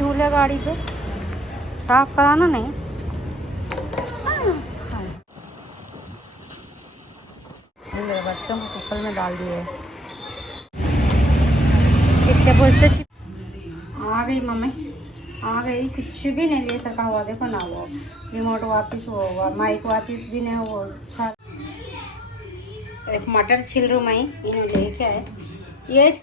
धूल है गाड़ी पे, साफ कराना नहीं। ये मेरे बच्चों को कुकर में डाल दिए। कितने बोलते आ गई मम्मी, आ गई। कुछ भी नहीं ले सका हुआ, देखो ना, वो रिमोट वापस, वो माइक वापस भी नहीं, वो एक मटर छिल रू मैं इन्होंने लेके आए ये।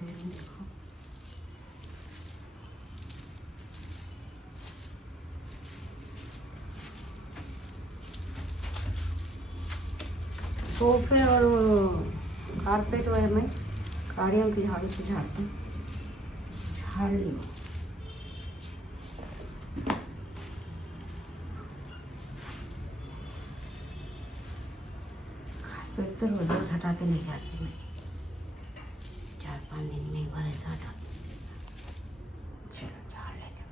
देखो सोफे और कारपेट वगैरह में गाड़ियों की झाड़ू से झाड़ती हूँ, झाड़ ली। कारपेट तो रोज रोज हटा के नहीं जाती मैं, 4-5 दिन में एक बार ऐसा हटा। चलो झाड़ लेते हैं।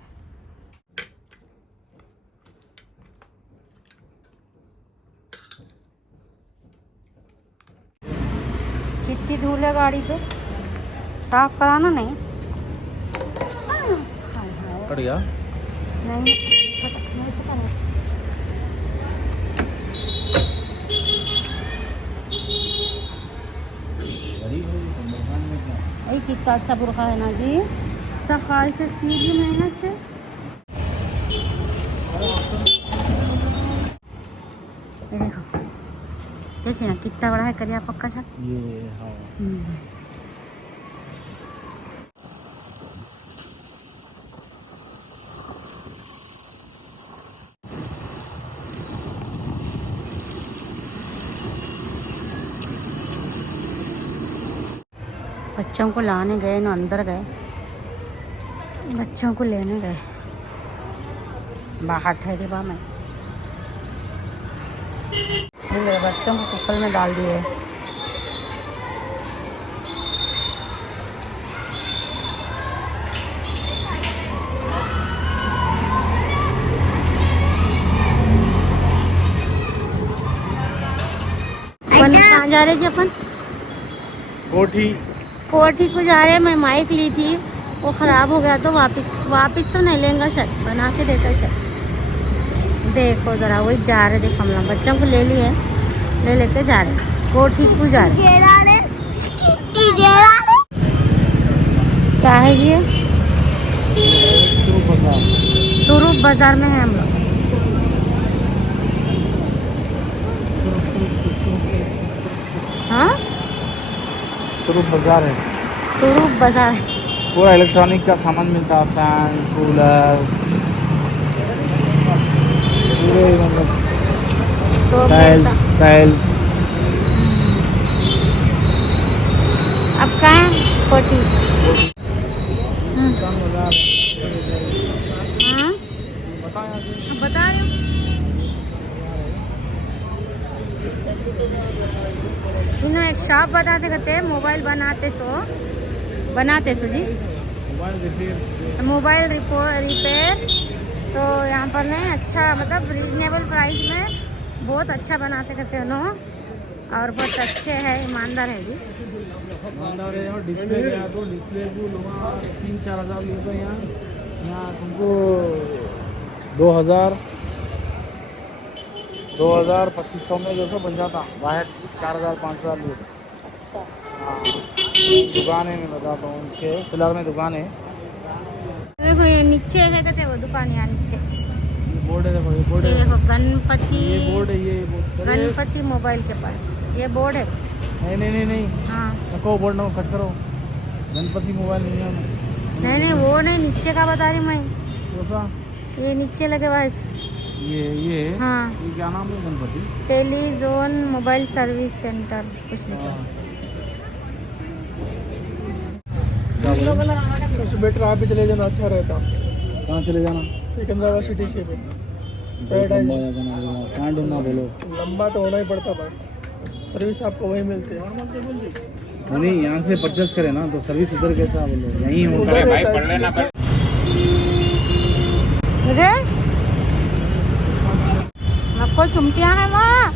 कितनी धूल है गाड़ी पे, साफ कराना नहीं। कट गया नहीं, पता नहीं। अरे कितना अच्छा बुरखा है ना जी, सफाई से सीधी मेहनत से। ये देखो, देखिए कितना बड़ा है करिया पक्का सा ये। हाँ बच्चों को लाने गए ना, अंदर गए, बच्चों को लेने गए, बाहर ठहरे बा मैं। ये मेरे बच्चों को कुकर में डाल दिए। कहाँ जा रहे जी अपन? कोठी को जा रहे हैं। मैं माइक ली थी, वो ख़राब हो गया तो वापस तो नहीं लेंगे सर, बना के देता सर। देखो ज़रा, वही जा रहे, देखो हम लोग बच्चों को ले लिए, ले लेके जा रहे, कोठी को जा रहे। क्या है ये? तुरुप बाजार में है हम लोग। हाँ, तुरुप बाजार है। तुरुप बाजार पूरा इलेक्ट्रॉनिक का सामान मिलता है, फैन, कूलर, पूरे मतलब टाइल्स। अब कहाँ है कोठी? हाँ बता रहे हो एक शॉप बताते कहते मोबाइल बनाते सो जी, मोबाइल रिपेयर। तो यहाँ पर नहीं, अच्छा मतलब रीजनेबल प्राइस में बहुत अच्छा बनाते कहते उन्होंने, और बहुत अच्छे है, ईमानदार है जी। ईमानदार है। और डिस्प्ले गया तो डिस्प्ले को 3-4 हज़ार लेते हैं। यहाँ तुमको 2,000-2,500 में जो सो बन जाता, बाहर 4,000-5,000 लिए। हाँ, दुकान है, मैं बताता हूँ, नीचे सिलार में दुकान है। देखो ये नीचे है कहते वो दुकान, यहाँ नीचे बोर्ड है, देखो ये बोर्ड है, देखो गणपति, ये बोर्ड है, ये गणपति मोबाइल के पास ये बोर्ड है। नहीं। हाँ रखो बोर्ड ना, कट करो। गणपति मोबाइल नहीं है। नहीं, वो नहीं, नीचे का बता रही मैं। कौन सा? ये नीचे लगे हुआ है। ये हाँ, ये क्या नाम है गणपति? टेलीजोन मोबाइल सर्विस सेंटर कुछ लिखा। सबसे बेटर आप भी चले जाना, अच्छा रहता। कहाँ चले जाना? सिकंदराबाद सिटी से भी कहाँ ढूंढना बोलो? लंबा तो होना ही पड़ता भाई, सर्विस आपको वही मिलती है। नहीं, यहाँ से परचेस करें ना तो सर्विस उधर कैसा बोलो? यहीं होगा भाई, पढ़ लेना। मुझे आपको चुमटियाँ है वहाँ।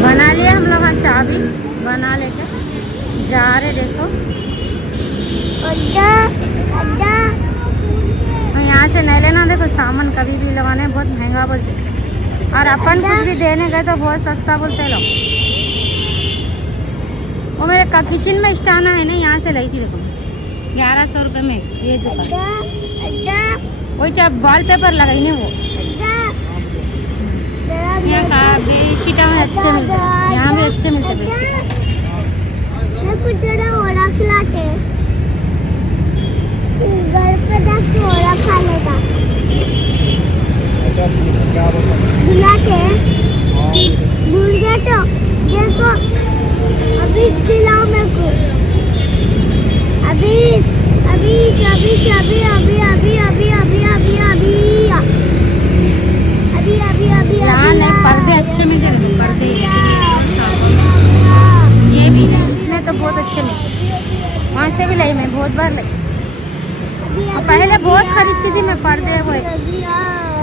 बना लिया हम लोग चाबी बना लेके जा रहे। देखो तो यहाँ से नहीं लेना। देखो सामान कभी भी लगाने बहुत महंगा बोलते, और अपन कुछ भी देने गए तो बहुत सस्ता बोलते लोग। वो मेरे किचन में स्टाना है ना, यहाँ से लाई थी। देखो 1100 रुपये में ये वही चाहे वॉलपेपर लगाई ने वो बेडशीटा में अच्छे मिलते हैं, यहाँ भी अच्छे मिलते हैं। घर पे जाके ओरा खा लेगा भुला के भूल गया तो देखो अभी खिलाओ मेरे को। अभी अभी अभी अभी अभी अभी अभी अभी अभी अभी अभी अभी अभी यहाँ नहीं पर्दे अच्छे मिलते हैं। पर्दे ये भी इसमें तो बहुत अच्छे मिलते। वहाँ से भी लाई मैं बहुत बार लाई। और पहले बहुत खरीदती थी मैं पर्दे वो,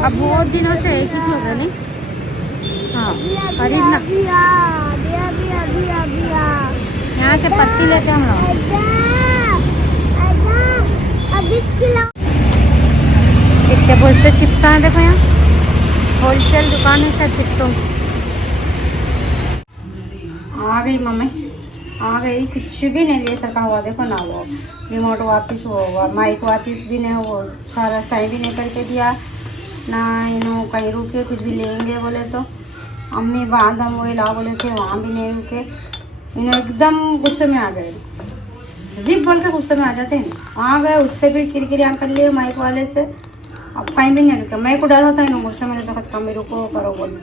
अब बहुत दिनों से एक ही चीज होगा नहीं। हाँ खरीदना। यहाँ से पत्ती लेते हम लोग। कितने बोलते चिप्स हैं, देखो यहाँ होलसेल दुकान है शायद चिप्सों की। आ गई मम्मी, आ गई। कुछ भी नहीं लिए सका हुआ। देखो ना वो रिमोट वापस, वो माइक वापस भी नहीं, वो सारा सही भी नहीं करके दिया ना। इन्हों कहीं रुके कुछ भी लेंगे बोले तो अम्मी बादाम वही लाओ बोले थे, वहाँ भी नहीं रुके। इन्हों एकदम गुस्से में आ गए। जिप बोल के गुस्से में आ जाते हैं। वहाँ गए, उससे भी किरकिरियाँ कर लिए माइक वाले से। अब कहीं भी नहीं रुके। मैं को डर होता है ना गुस्से में, तो कम रुको करो बोलो।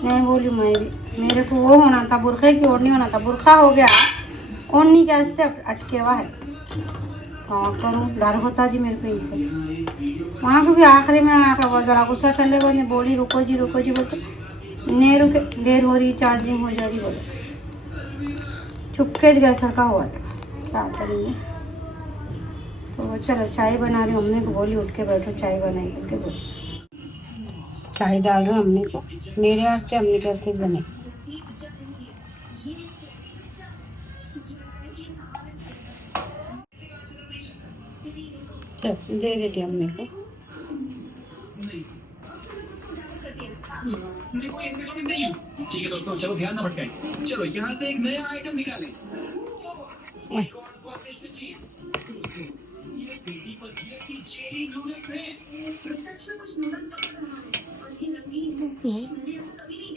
नहीं बोली मैं भी, मेरे को वो होना था बुरखे की ओढ़नी होना था, बुरखा हो गया ओढ़नी के वास्ते अटके हुआ है। हाँ करूँ, डर होता जी मेरे को इसे। वहाँ को भी आखिरी में आकर ज़रा गुस्सा ठंडे बोले, बोली रुको जी बोलते नहीं रुके। देर हो रही, चार्जिंग हो जा रही बोले, चुपके गए सर का हुआ था। क्या करेंगे तो चलो चाय बना रही हूँ। मम्मी को बोली उठ के बैठो, चाय बनाई करके बोली। चाय डाल रही हूँ अम्मी को, मेरे वास्ते अम्मी के वास्ते बने। चल दे देती अम्मी को। ठीक है दोस्तों, चलो ध्यान न भटकाएं। चलो यहाँ से एक नया आइटम निकालें।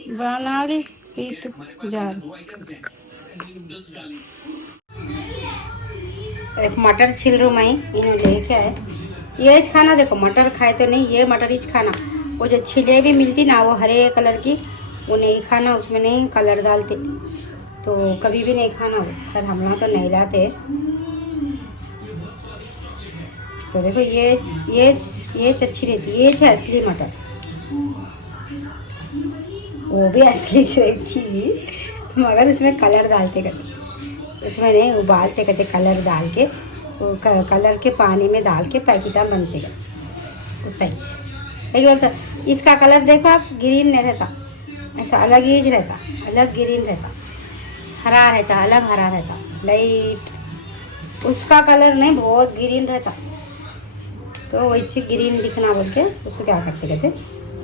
बना ली पीत जा। एक मटर छिल रू मैं इन्हों लेके आए। ये खाना देखो, मटर खाए तो नहीं, ये मटर इच खाना। वो जो छिले भी मिलती ना वो हरे कलर की, वो नहीं खाना, उसमें नहीं कलर डालते तो कभी भी नहीं खाना वो। खैर हम लोग तो नहीं लाते। तो देखो ये अच्छी रहती, ये है असली मटर, वो भी असली रहती मगर उसमें कलर डालते कहते, उसमें नहीं उबालते कहते, कलर डाल के वो कलर के पानी में डाल के पैकेटा बनते कहते। एक बोलता इसका कलर देखो आप, ग्रीन नहीं रहता, ऐसा अलग ही रहता, अलग ग्रीन रहता, हरा रहता, अलग हरा रहता, लाइट। उसका कलर नहीं बहुत ग्रीन रहता, तो वैसे ग्रीन दिखना बोल के उसको क्या करते कहते,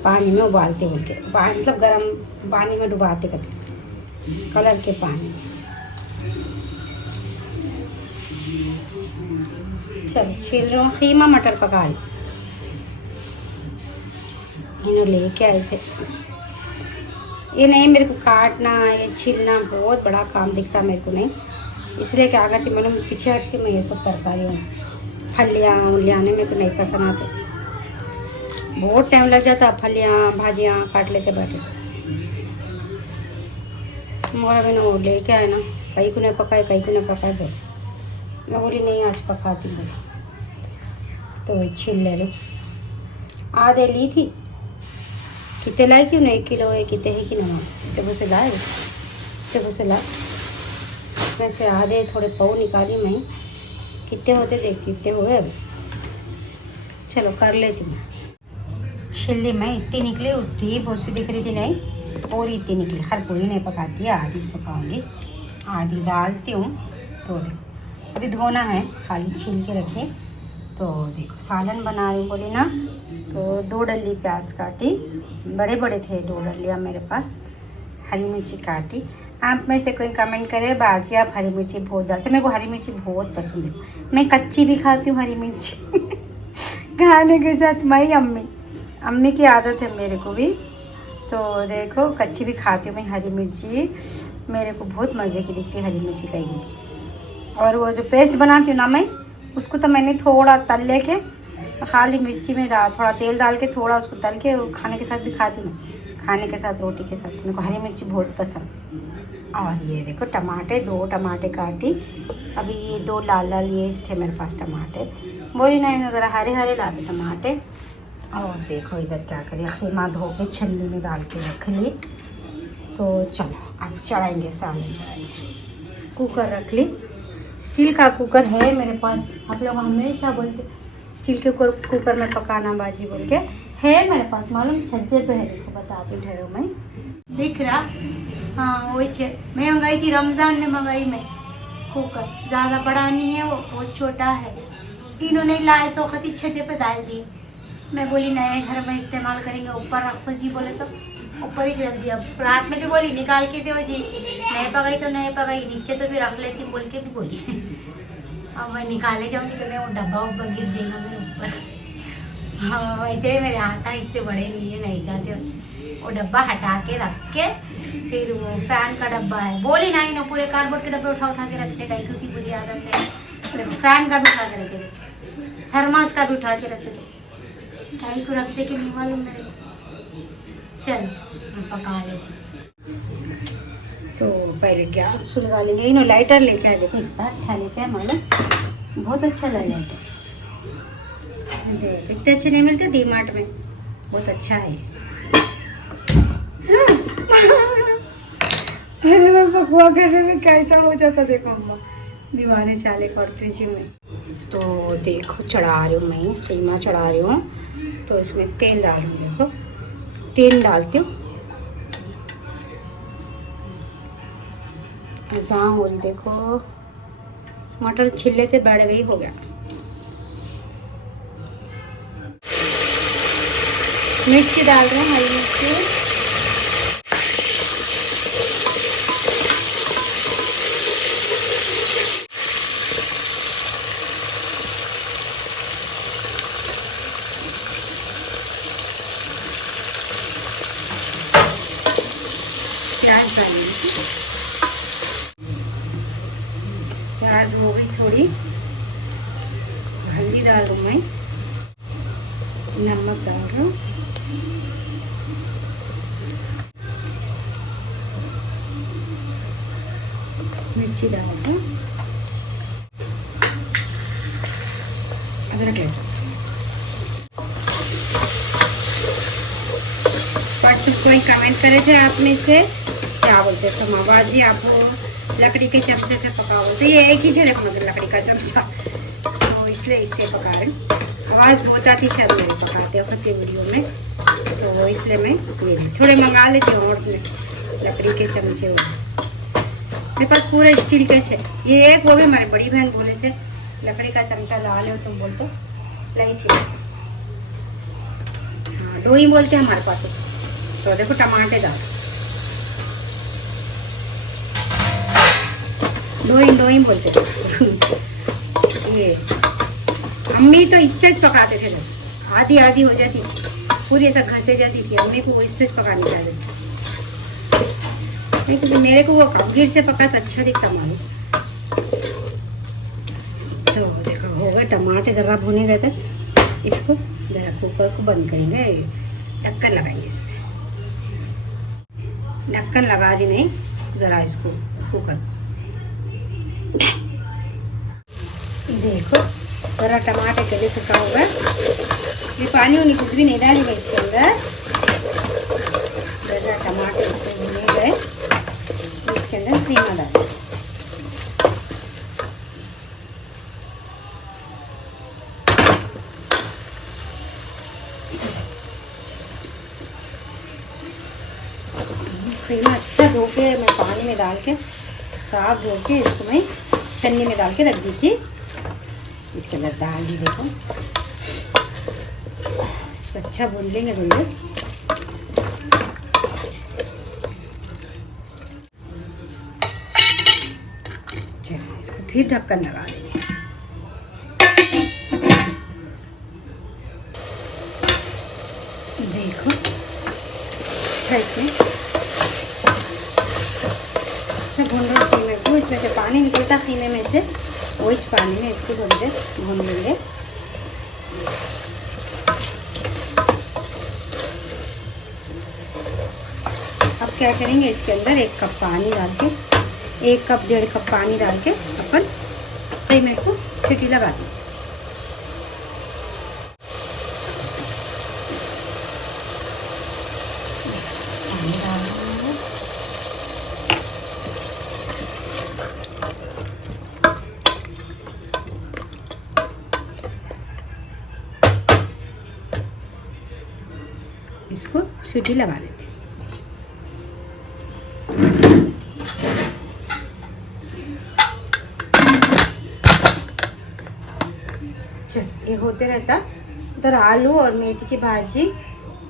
पानी में उबालते बोल के, मतलब गर्म पानी में डुबाते कहते, कलर के पानी में। चलो छील रहा हूँ खीमा मटर पका लो। इन्होंने लेके आए थे। ये नहीं मेरे को काटना ये छीलना बहुत बड़ा काम दिखता मेरे को नहीं, इसलिए क्या करती मैंने पीछे हटती मैं ये सब तरकारियों से फलियाँ उलियाँ मेरे को नहीं पसंद आते, बहुत टाइम लग जाता। फलियाँ भाजियाँ काट लेते बैठे मोरा मैंने वो लेके आए ना, कहीं को नहीं पकाए कहीं को नहीं पकाए बोल, मैं बोली नहीं आज पकाती बोली, तो वही छील ले रही। आधे ली थी, कितने लाई क्यों नहीं किलो है कितने ही कि ना कितने से लाए कितने से लाए, इसमें से आधे थोड़े पाव निकाली मैं, कितने होते देखती कितने हुए अभी। चलो कर लेती मैं। छिल्ली में इतनी निकली उतनी बहुत सी दिख रही थी नहीं, और इतनी निकली। हर पूरी नहीं पकाती है, आधी पकाऊंगी आधी डालती हूँ। तो देखो अभी धोना है, खाली छील के रखी। तो देखो सालन बना रही हूँ बोली ना, तो 2 डली प्याज काटी, बड़े बड़े थे 2 डलियाँ मेरे पास। हरी मिर्ची काटी। आप में से कोई कमेंट करे बाजी आप हरी मिर्ची बहुत डालते, मेरे को हरी मिर्ची बहुत पसंद है, मैं कच्ची भी खाती हूँ हरी मिर्ची खाने के साथ। मैं अम्मी की आदत है मेरे को भी, तो देखो कच्ची भी खाती हूँ मैं हरी मिर्ची, मेरे को बहुत मज़े की दिखती है हरी मिर्ची कहीं भी। और वो जो पेस्ट बनाती हूँ ना मैं, उसको तो मैंने थोड़ा तल लेके खाली मिर्ची में थोड़ा तेल डाल के थोड़ा उसको तल के खाने के साथ भी खाती हूँ, खाने के साथ रोटी के साथ। मेरे को हरी मिर्ची बहुत पसंद। और ये देखो टमाटे 2 टमाटे काटी, अभी ये 2 लाल लाल ये थे मेरे पास टमाटे, बोली नहीं ज़रा हरे हरे लाते टमाटे। और देखो इधर क्या करें, खीमा धो के छन्नी में डाल के रख ली। तो चलो अब चढ़ाएंगे सामने। कुकर रख ली, स्टील का कुकर है मेरे पास। आप लोग हमेशा बोलते स्टील के कुकर में पकाना बाजी बोल के, है मेरे पास मालूम, छज्जे पे है। देखो बताती ठहरो मैं, दिख रहा? हाँ वही मैं मंगाई थी, रमज़ान में मंगाई मैं कुकर, ज़्यादा बड़ा नहीं है वो, बहुत छोटा है। इन्होंने लाए सोखती छज्जे पे डाल दिए। मैं बोली नए घर में इस्तेमाल करेंगे, ऊपर रखो जी, बोले तो ऊपर ही रख दिया। रात में भी बोली निकाल के दो जी, नहीं पकाई तो नहीं पकाई, नीचे तो भी रख लेती बोल के भी बोली अब मैं निकाले जाऊँगी तो मैं वो डब्बा उब्बा गिर जाएगा मेरे ऊपर। हाँ वैसे भी मेरे हाथ इतने बड़े नहीं है, नहीं चाहते वो डब्बा हटा के रख के, फिर वो फैन का डब्बा है, बोली नहीं ना पूरे कार्डबोर्ड के डब्बे उठा के रखते कहीं, क्योंकि बुरी आदत है। फैन का भी उठा के रखे, थर्मास का भी उठा के रखे, कहीं को रखते कि नहीं मालूम मेरे को। चल पका लेते। तो पहले गैस सुलगा लेंगे। इन्हों लाइटर लेके आए, देखो इतना अच्छा लेके आए मालूम, बहुत अच्छा लगा लाइटर। देख इतने अच्छे नहीं मिलते डी मार्ट में, बहुत अच्छा है। अरे मैं पकवा करने में कैसा हो जाता देखो अम्मा, दीवाने चाले करती जी में। तो देखो चढ़ा रही हूँ मैं, खीमा चढ़ा रही हूँ, तो इसमें तेल डाल रही हूँ। देखो तेल डालती हूँ, ऐसा हो रही। देखो मटर छिले से बढ़ गई, हो गया। मिर्ची डाल रहे हैं, हरी मिर्ची, प्याज डालेंगे। प्याज हो गई थोड़ी, हल्दी डालूँ मैं, नमक डाल रहा हूँ, मिर्ची डाल रहा हूँ, अदरक लहसुन। कोई कमेंट करे थे आपने से, क्या बोलते थे मावाजी आप लकड़ी के चमचे से पकाओ, तो ये एक ही है देखो मतलब लकड़ी का चमचा, तो इसलिए इससे पका रही। आवाज़ बहुत आती शायद मेरे पकाते वक्त वीडियो में, तो वो इसलिए मैं ये थोड़े मंगा लेती हूँ और लकड़ी के चमचे। मेरे पास पूरे स्टील के थे, ये एक वो भी हमारी बड़ी बहन बोले थे लकड़ी का चमचा ला लो, तुम बोल तो लाई थी। हाँ लोई बोलते हैं हमारे पास। तो देखो टमाटे डाल, लोई बोलते थे अम्मी तो इससे पकाते थे जब आधी आधी हो जाती पूरी ऐसा घसे जाती थी, अम्मी को वो इससे पकानी चाहिए क्योंकि मेरे को वो कमगीर से पका तो अच्छा दिखता मालूम। तो देखो हो गए टमाटर जरा भुने गए थे, इसको जरा कुकर को बंद करेंगे, ढक्कन लगाएंगे इसमें, ढक्कन लगा दी नहीं जरा इसको कुकर। देखो जरा टमाटर के लिए सूखा होगा, ये पानी वानी कुछ भी नहीं डालेंगे इसके अंदर। जरा टमाटर इसको भुने गए, इसके अंदर सीमा डालें। खीमा अच्छा धो के मैं पानी में डाल के साफ धो के इसको मैं छन्नी में डाल के रख दी थी। इसके अंदर डाल दी, देखो इसको अच्छा भून लेंगे थोड़ी देर। चलो इसको फिर ढक्कन लगा देंगे। देखो अच्छा भून रहे खीमे को, इसमें से पानी निकलता खीमे में से, वो इस पानी में इसको थोड़ी देर भून लेंगे। अब क्या करेंगे, इसके अंदर 1 कप पानी डाल के, 1 कप 1.5 कप पानी डाल के अपन खीमे को सीटी लगा देंगे। पानी डाल देंगे। इसको सीटी लगा देते हैं। चल ये होते रहता, उधर आलू और मेथी की भाजी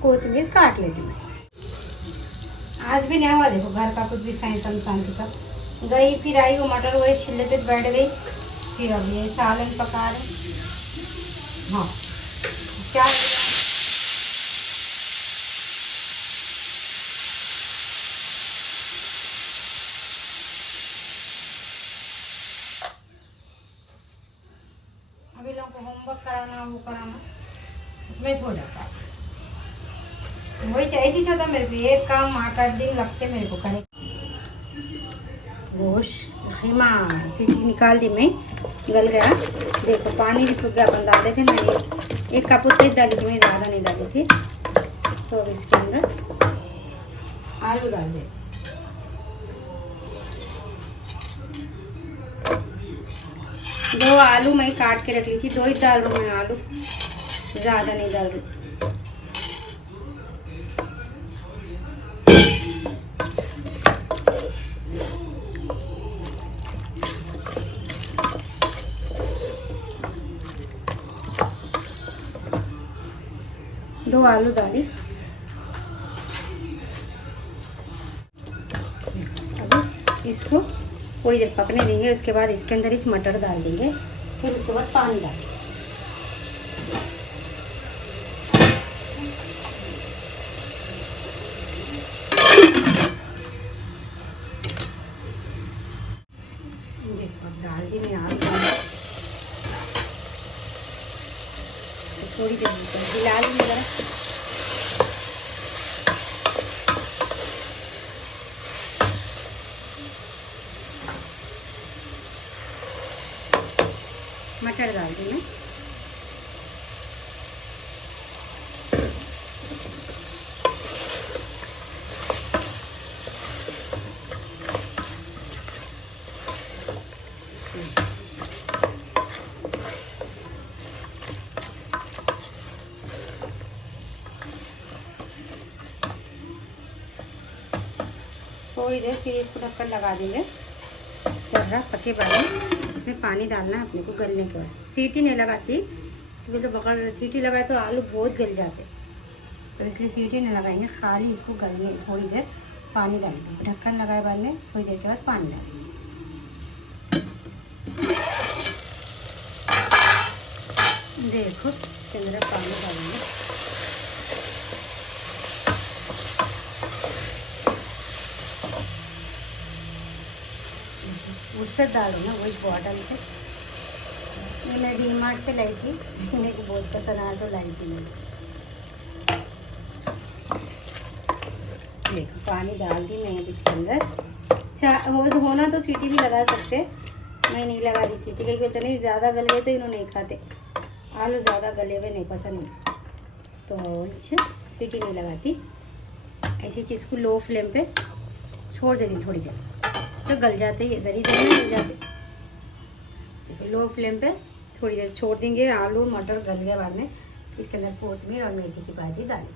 कोथिमीर काट लेती मैं। आज भी नहीं हुआ देखो घर का कुछ भी साइंस शांति का, गई फिर आई वो मटर वही छिले पे बैठ गई, फिर अब ये सालन पका रहे। हाँ क्या अभी लोगों को होमवर्क कराना वो कराना उसमें हो जाता, वही ऐसी होता मेरे को, एक काम 8-8 दिन लगते मेरे को करे। गोश्त खीमा सीटी निकाल दी मैं, गल गया। देखो पानी भी सूख गया, अपन डाले थे मैं 1 कप तेज डाली थी, मैं ज़्यादा नहीं डाली थी। तो अब इसके अंदर आलू डाल दे। दो आलू मैं काट के रख ली थी, 2 ही डाल रही हूँ मैं आलू, ज़्यादा नहीं डाल रही। दो आलू डाली। अब इसको थोड़ी देर पकने देंगे, उसके बाद इसके अंदर इस मटर डाल देंगे, फिर उसके बाद पानी डालेंगे। देखो अब डाल दी मैंने आलू, थोड़ी देर हिला लेंगे जरा। मटर डाल दी मैं, थोड़ी देर फिर इसको ढक्कन लगा देंगे। जरा पके बाद इसमें पानी डालना है अपने को गलने के वास्ते। सीटी नहीं लगाती क्योंकि तो बगल सीटी लगाए तो आलू बहुत गल जाते, तो इसलिए सीटी नहीं लगाएंगे, खाली इसको गलने थोड़ी देर पानी डालेंगे। ढक्कन लगाए बाद में थोड़ी देर के बाद पानी डालेंगे। देखो इसके अंदर पानी डालेंगे। उससे डालो ना वही बॉटल से। ये मैं डीमार्ट से लाई थी, मेरे को बहुत पसंद आया तो लाई थी मैं। देखो पानी डाल दी मैं अब इसके अंदर। वो होना तो सीटी भी लगा सकते, मैं नहीं लगा रही सीटी, क्योंकि तो नहीं ज़्यादा गल गए तो इन्होंने नहीं खाते, आलू ज़्यादा गले हुए नहीं पसंद है, तो नीचे सीटी नहीं लगाती। ऐसी चीज़ को लो फ्लेम पे छोड़ देती थोड़ी देर, तो गल जाते ही इधर ही गल जाते। देखो लो फ्लेम पे थोड़ी देर छोड़ देंगे। आलू मटर गल गया, बाद में इसके अंदर कोथिमीर और मेथी की भाजी डाली।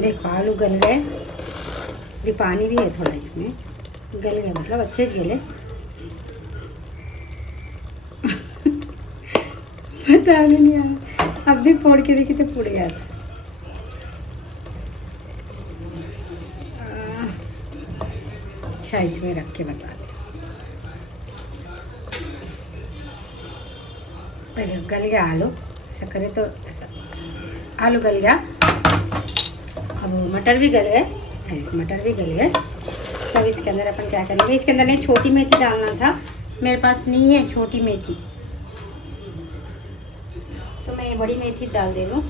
देखो आलू गल गए, भी पानी भी है थोड़ा इसमें, गल गए मतलब अच्छे से गले। पता भी नहीं आया, अब भी फोड़ के देखी तो फूट गया था। अच्छा इसमें रख के बता दे। पहले गल गया आलू, ऐसा करे तो ऐसा आलू गल गया। अब मटर भी गल गए, मटर भी गल गए। तब इसके अंदर अपन क्या करेंगे, इसके अंदर नहीं छोटी मेथी डालना था, मेरे पास नहीं है छोटी मेथी, तो मैं ये बड़ी मेथी डाल दे दूँ।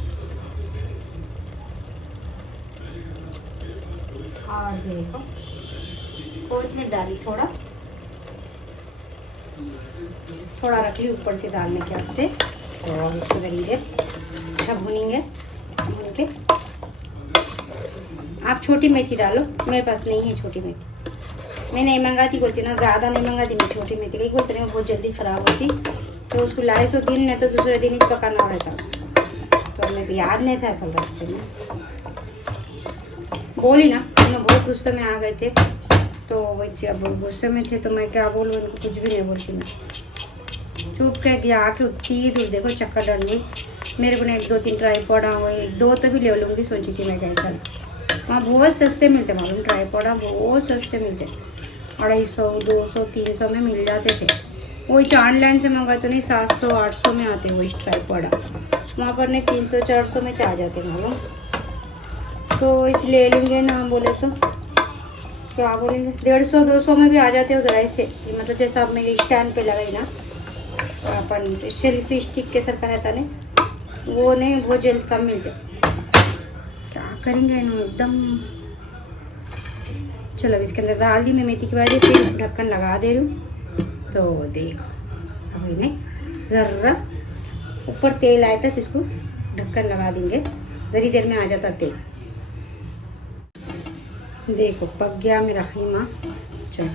और देखो कोथिमीर डाली, थोड़ा थोड़ा रख ली ऊपर से डालने के वास्ते। और इसको करेंगे अच्छा भूनेंगे, भून के आप छोटी मेथी डालो, मेरे पास नहीं है छोटी मेथी, मैं नहीं मंगाती, बोलती ना ज़्यादा नहीं मंगाती मैं छोटी मेथी, कहीं बोलते नहीं वो बहुत जल्दी ख़राब होती, तो उसको लाए 100 दिन नहीं तो दूसरे दिन ही पकाना रहता, तो हमें भी याद नहीं था असल रास्ते में। बोली ना हम बहुत गुस्से में आ गए थे, तो वही अब गुस्से में थे तो मैं क्या बोलूँ, उनको कुछ भी नहीं बोलती मैं, चुप कह दिया। आके उतनी दूर देखो चक्कर डाल गई मेरे को ना, 1-2-3 ट्राईपॉड हुए, 2 तो भी ले लूँगी सोची थी मैं कैसा। वहाँ बहुत सस्ते मिलते मालूम, ट्राईपॉड बहुत सस्ते मिलते, 250, 200, 300 में मिल जाते थे। वही ऑनलाइन से मंगाए तो नहीं 700, 800 में आते वही ट्राईपॉड, वहाँ पर नहीं 300, 400 में आ जाते मालूम, तो इसलिए ले लेंगे ना बोले तो क्या बोलेंगे, 150, 200 में भी आ जाते उधर ऐसे, मतलब जैसा अब मैं स्टैंड पे लगाई ना अपन सेल्फी स्टिक के सर का रहता नहीं, वो नहीं बहुत जल्द कम मिलते, क्या करेंगे ना एकदम। चलो इसके अंदर डाल दी मैं मेथी की भाजी, फिर ढक्कन लगा दे रही हूँ। तो देखो अब इन्हें ज़र्रा ऊपर तेल आया था तो इसको ढक्कन लगा देंगे, जरी देर में आ जाता तेल। देखो पक गया मेरा खीमा, चलो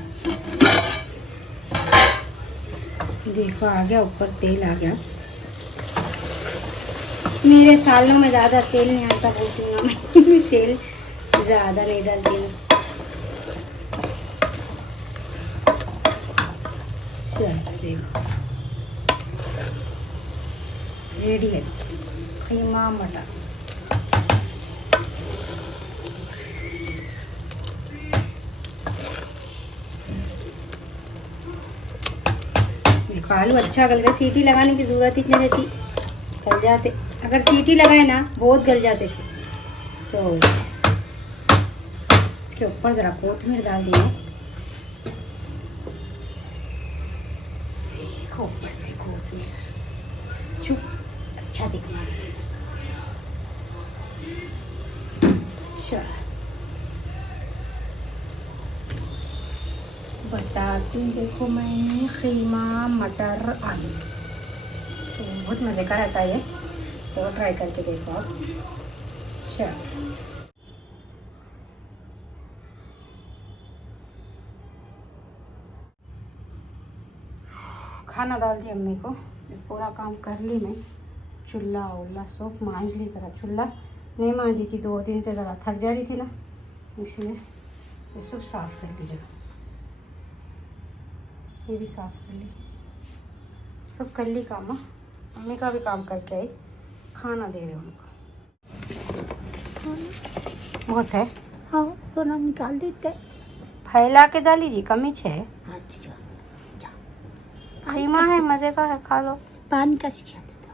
देखो आ गया ऊपर तेल आ गया। मेरे सालों में ज़्यादा तेल नहीं आता बोलती हूँ मैं, तेल ज़्यादा नहीं डालती हूँ। चलो देखो रेडी है खीमा मटर। देखो आलू अच्छा गल गया, सीटी लगाने की ज़रूरत ही नहीं रहती, गल जाते। अगर सीटी लगाए ना बहुत गल जाते थे। तो इसके ऊपर ज़रा कोथिमीर डाल दिए, देखो ऊपर से कोथिमीर चुप अच्छा दिखना। चलो बताती देखो मैं, खीमा मटर आलू तो बहुत मज़े का रहता है ये, तो ट्राई करके देखो आप। चलो खाना डाल दिया अम्मी को, पूरा काम कर ली मैं, चूल्हा उल्ला सब मांझ ली, ज़रा चूल्हा नहीं मांझी थी 2 दिन से, ज़रा थक जा रही थी ना, इसलिए ये सब साफ़ कर लीजिए। ये भी साफ़ कर ली, सब कर ली काम। मम्मी का भी काम करके आई, खाना दे रहे उनको। बहुत है हाँ सोना निकाल देते, फैला के डाली जी कमी है। अच्छा कीमा है, मजे का है, खा लो। पानी का शीशा दे दो।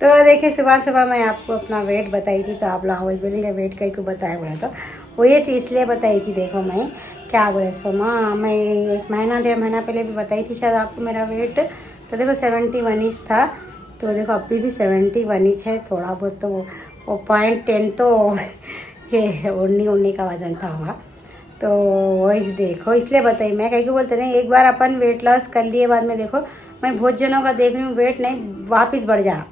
तो देखिए सुबह सुबह मैं आपको अपना वेट बताई थी, तो आप लोग बोलेंगे वेट कहीं को बताया बोला, तो वो ये चीज़ इसलिए बताई थी। देखो मैं क्या बोले सोमा, मैं 1 महीना 1.5 महीना पहले भी बताई थी शायद आपको मेरा वेट। तो देखो 71 इंच था, तो देखो अभी भी 71 इंच है। थोड़ा बहुत तो वो 0.10 तो ये 19 का वजन था हुआ। तो वही देखो इसलिए बताई मैं, कहीं को बोलते नहीं, एक बार अपन वेट लॉस कर लिए बाद में देखो मैं बहुत जनों का देख रही हूँ वेट नहीं वापस बढ़ जा,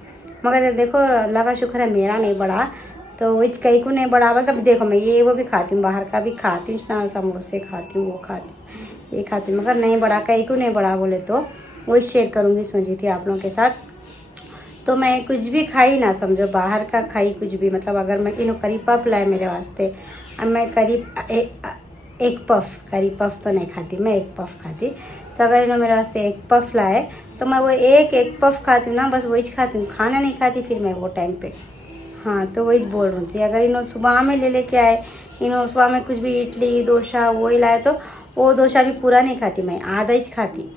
मगर देखो अल्लाह का शुक्र है मेरा नहीं बढ़ा। तो विच कहीं को नहीं बढ़ा, मतलब देखो मैं ये वो भी खाती हूँ, बाहर का भी खाती हूँ ना, समोसे खाती हूँ, वो खाती हूँ, ये खाती हूँ, मगर नहीं बढ़ा, कहीं को नहीं बढ़ा बोले तो वही शेयर करूँगी सोची थी आप लोगों के साथ। तो मैं कुछ भी खाई ना समझो, बाहर का खाई कुछ भी, मतलब अगर मैं इन्हों करी पफ लाए मेरे वास्ते, अब मैं करीब एक पफ, करी पफ तो नहीं खाती मैं, एक पफ खाती। तो अगर इन्होंने मेरे वास्ते एक पफ लाए तो मैं वो एक पफ खाती हूँ ना, बस वही खाती हूँ, खाना नहीं खाती फिर मैं वो टाइम पे। हाँ तो वही बोल रही थी, अगर इन्होंने सुबह में ले लेके आए, इन्होंने सुबह में कुछ भी इडली डोसा वही लाए तो वो डोसा भी पूरा नहीं खाती मैं, आधा ही खाती।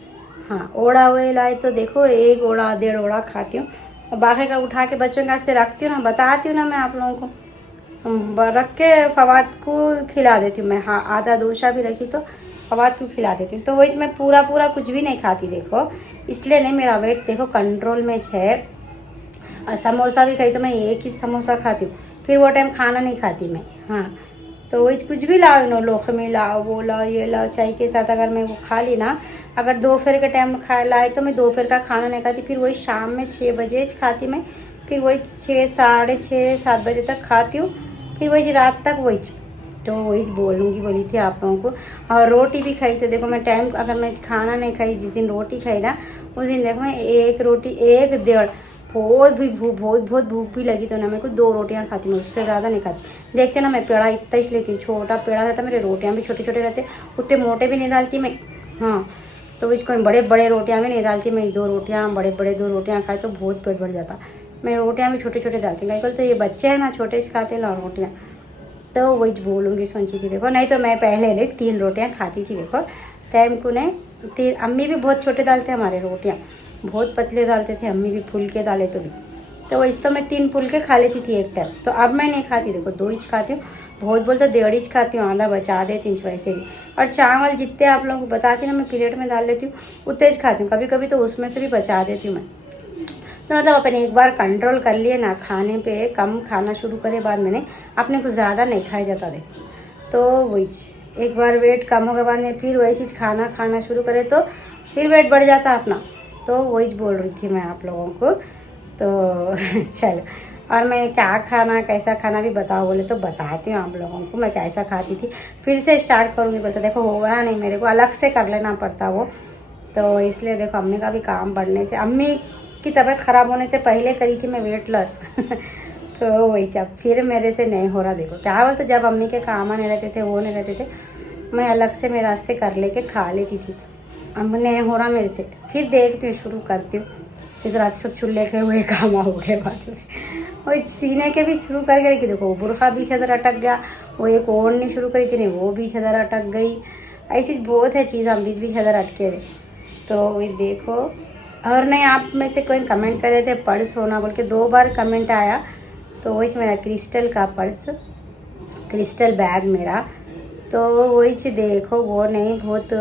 हाँ ओड़ा वही लाए तो देखो 1 ओड़ा 1.5 ओड़ा खाती हूँ, और बाकी का उठा के बच्चों के वास्ते रखती हूँ ना, बताती हूँ ना मैं आप लोगों को, रख के फवाद को खिला देती हूँ मैं। हाँ आधा डोसा भी रखी तो फवाद को खिला देती हूँ। तो वही मैं पूरा कुछ भी नहीं खाती देखो, इसलिए नहीं मेरा वेट देखो कंट्रोल में है। और समोसा भी खाई तो मैं एक ही समोसा खाती हूँ, फिर वो टाइम खाना नहीं खाती मैं। हाँ तो वही कुछ भी लाओ नो, लोखमी लाओ, वो लाओ, ये लाओ, चाय के साथ अगर मैं वो खा ली ना, अगर दोपहर के टाइम खा लाए तो मैं दोपहर का खाना नहीं खाती, फिर वही शाम में 6 बजे खाती मैं, फिर वही 6 साढ़े 6 7 बजे तक खाती हूँ, फिर वही रात तक वही। तो वही बोलूँगी बोली थी आप लोगों को। और रोटी भी खाई तो देखो मैं टाइम, अगर मैं खाना नहीं खाई, जिस दिन रोटी खाई ना उस दिन देखो मैं 1 रोटी 1.5, बहुत भूख भी लगी तो ना मेरे को 2 रोटियां खाती, मैं उससे ज़्यादा नहीं खाती। देखते ना मैं पेड़ा इतना ही लेती हूँ, छोटा पेड़ा रहता, मेरे रोटियां भी छोटे छोटे रहते, उतने मोटे भी नहीं डालती मैं। हाँ तो इसको बड़े रोटियां भी नहीं डालती मैं, 2 रोटियां बड़े 2 रोटियां खाए तो बहुत पेट बढ़ जाता। मैं रोटियां भी छोटे छोटे डालती हूँ, तो ये बच्चे हैं ना छोटे से खाते ला रोटियाँ, तो वही बोलूँगी सोची थी देखो। नहीं तो मैं पहले 3 रोटियाँ खाती थी देखो टाइम को नहीं, 3। अम्मी भी बहुत छोटे डालते हमारे रोटियाँ, बहुत पतले डालते थे अम्मी भी, फुलके डाले तो भी। तो वैसे तो मैं 3 फुलके खा लेती थी एक टाइम, तो अब मैं नहीं खाती देखो 2 इंच खाती हूँ, बहुत बोलते 1.5 इंच खाती हूँ, आधा बचा देती हूँ वैसे भी। और चावल जितने आप लोगों को बताती ना मैं प्लेट में डाल लेती हूँ उतने ही खाती हूँ, कभी कभी तो उसमें से भी बचा देती हूँ मैं। तो मतलब अपने एक बार कंट्रोल कर लिए ना खाने पे, कम खाना शुरू करे बाद में नहीं, अपने को ज़्यादा नहीं खाया जाता दे। तो वही एक बार वेट कम होगा बाद में फिर वही चीज़ खाना शुरू करे तो फिर वेट बढ़ जाता अपना। तो वही बोल रही थी मैं आप लोगों को। तो चलो, और मैं क्या खाना कैसा खाना भी बताओ बोले तो बताती हूँ आप लोगों को मैं कैसा खाती थी। फिर से स्टार्ट करूँगी बोलते देखो होगा नहीं, मेरे को अलग से कर लेना पड़ता वो। तो इसलिए देखो अम्मी का भी काम बढ़ने से, अम्मी की तबीयत ख़राब होने से पहले करी थी मैं वेट लॉस। तो वही जब फिर मेरे से नहीं हो रहा देखो क्या बोलते, जब अम्मी के काम नहीं रहते थे वो नहीं रहते थे, मैं अलग से मेरे रास्ते कर लेके खा लेती थी। अब नहीं हो रहा मेरे से, फिर देखती हूँ शुरू करती हूँ। इस रात सब चूल्हे के हुए काम हो गए बाद में, वही सीने के भी शुरू करके रखी देखो, बुरखा बीच इधर अटक गया, वो एक ओढ़नी शुरू करी थी नहीं वो बीच इधर अटक गई, ऐसी बहुत है चीज़ हम बीच इधर अटके हुए। तो वही देखो। और नहीं आप में से कोई कमेंट कर रहे थे पर्स होना बोल के, 2 बार कमेंट आया। तो वही मेरा क्रिस्टल का पर्स, क्रिस्टल बैग मेरा, तो वही देखो वो नहीं बहुत,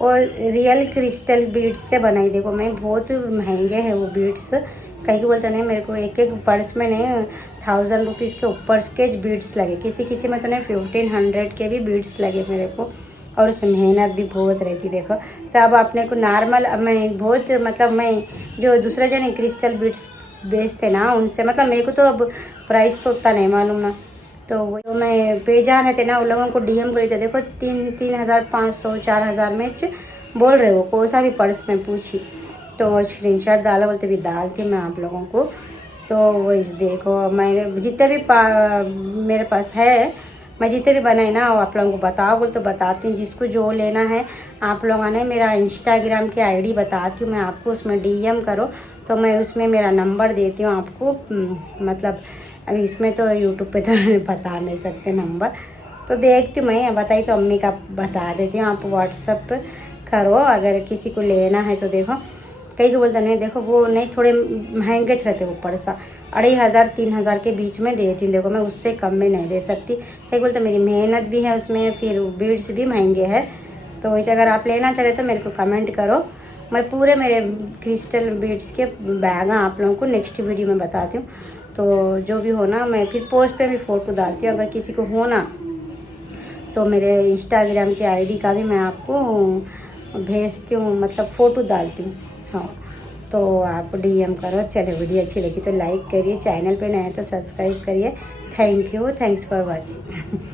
और रियल क्रिस्टल बीड्स से बनाई देखो मैं, बहुत महंगे हैं वो बीड्स। कहीं को बोलते नहीं, मेरे को एक पर्स में नहीं 1000 रुपीज़ के ऊपर के बीड्स लगे, किसी में तो नहीं 1500 के भी बीड्स लगे मेरे को, और उसमें मेहनत भी बहुत रहती देखो। तो अब अपने को नॉर्मल, मैं बहुत मतलब मैं जो दूसरे जने क्रिस्टल बीड्स बेचते ना उनसे, मतलब मेरे को तो अब प्राइस तो उतना नहीं मालूम ना, तो वो मैं बेजान रहते ना उन लोगों को डीएम कर देते देखो 3500 4000 में बोल रहे हो, कौन सा भी पर्स में पूछी तो वो स्क्रीनशॉट डाला बोलते भी डालती मैं आप लोगों को। तो वो इस देखो मैंने जितने भी मेरे पास है, मैं जितने भी बनाई ना वो आप लोगों को बताओ बोल तो बताती हूँ। जिसको जो लेना है आप लोगों ने मेरा इंस्टाग्राम की आईडी बताती हूँ मैं आपको, उसमें डीएम करो तो मैं उसमें मेरा नंबर देती हूँ आपको। मतलब अभी इसमें तो यूट्यूब पे तो बता नहीं सकते नंबर, तो देखती हूँ मैं, बताई तो अम्मी का बता देती हूँ। आप व्हाट्सअप करो अगर किसी को लेना है तो। देखो कई को बोलता नहीं, देखो वो नहीं, थोड़े महंगे रहते वो पर्सा, 2500-3000 के बीच में देती हूँ। देखो मैं उससे कम में नहीं दे सकती, कई बोलते मेरी मेहनत भी है उसमें, फिर बीड्स भी महंगे हैं। तो वैसे अगर आप लेना चाहे तो मेरे को कमेंट करो, मैं पूरे मेरे क्रिस्टल बीड्स के बैग आप लोगों को नेक्स्ट वीडियो में बताती हूँ। तो जो भी हो ना, मैं फिर पोस्ट पे भी फ़ोटो डालती हूँ, अगर किसी को हो ना तो मेरे इंस्टाग्राम के आईडी का भी मैं आपको भेजती हूँ, मतलब फ़ोटो डालती हूँ। हाँ तो आप डीएम करो। चलो वीडियो अच्छी लगी तो लाइक करिए, चैनल पे नए तो सब्सक्राइब करिए। Thank you, thanks for watching.